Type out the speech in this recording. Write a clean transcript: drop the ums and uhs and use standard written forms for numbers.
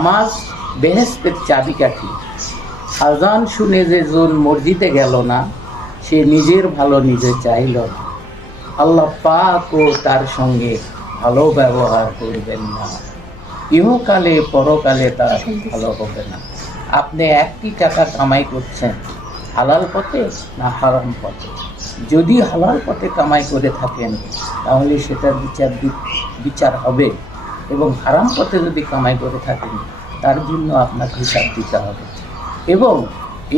নামাজ বেহেশতের চাবিকাঠি। আজান শুনে যে জন মসজিদে গেল না, সে নিজের ভালো নিজে চাইল না। আল্লাহ পাক ও তার সঙ্গে ভালো ব্যবহার করবেন না, ইহকালে পরকালে তার ভালো হবে না। আপনি 1টি টাকা কামাই করছেন, হালাল পথে না হারাম পথে? যদি হালাল পথে কামাই করে থাকেন তাহলে সেটার বিচার হবে, এবং হারাম পথে যদি কামাই করে থাকেন তার জন্য আপনাকে হিসাব দিতে হবে। এবং